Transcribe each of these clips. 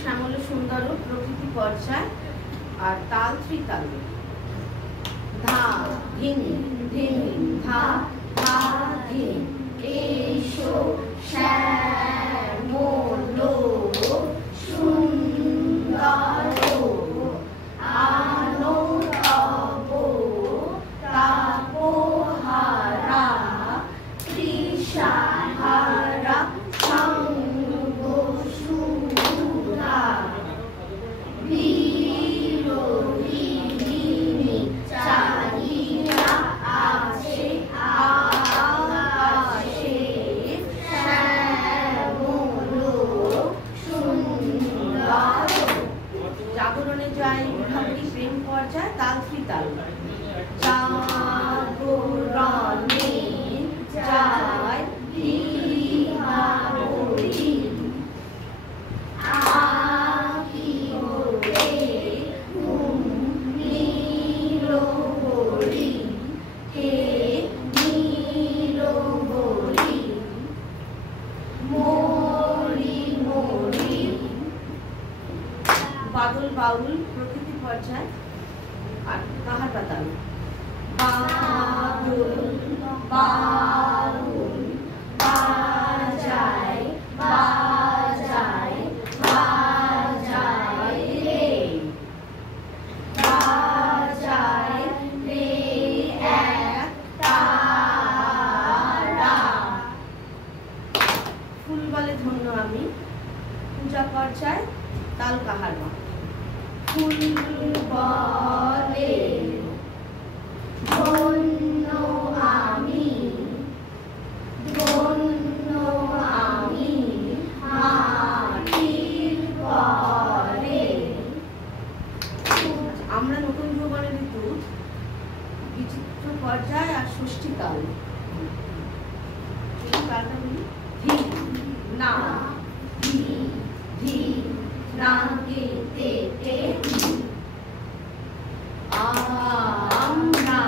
শ্যামল সুন্দর প্রকৃতি পর্যায় আর তাল ত্রিতাল। ধা ধিন ধিন ধা ধা ধিন এসো শ্যামল সুন্দর আনো তব তাপহারা তৃষাহারা সঙ্গ সুধা বিরোহিণী চাহিয়া আছে আকাশে শ্যামল সুন্দর। জাগরণে যায় বিভাবরী প্রেম পর্যায় তাল ত্রিতাল। জাগরণে যায় বিভাবরী আকি গোরে নীলহরি হে নীলহরি মরি মরি। বাদল বাউল প্রকৃতি পর্যায় আর কাহার পাতাল। বাদল বাউল বাজায় বাজায় বাজায় রে বাজায় রে এক তারা। ফুল বলে ধন্য আমি পূজা পর্যায় তাল কাহার মা। ফুল বলে ধন্য আমি ধন্য আমি মাটির পরে। আমরা নতুন যৌবনের ঋতু বিচিত্র পর্যায় আর ষষ্ঠী তাল। তালটা বলি ধি না ধি ধি না তে তে তে। আমরা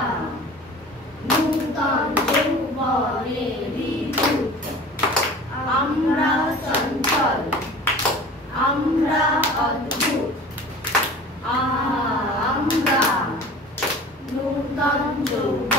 নূতন যৌবনের ঋতু আমরা চঞ্চল আমরা অদ্ভুত আমরা নূতন যৌবন।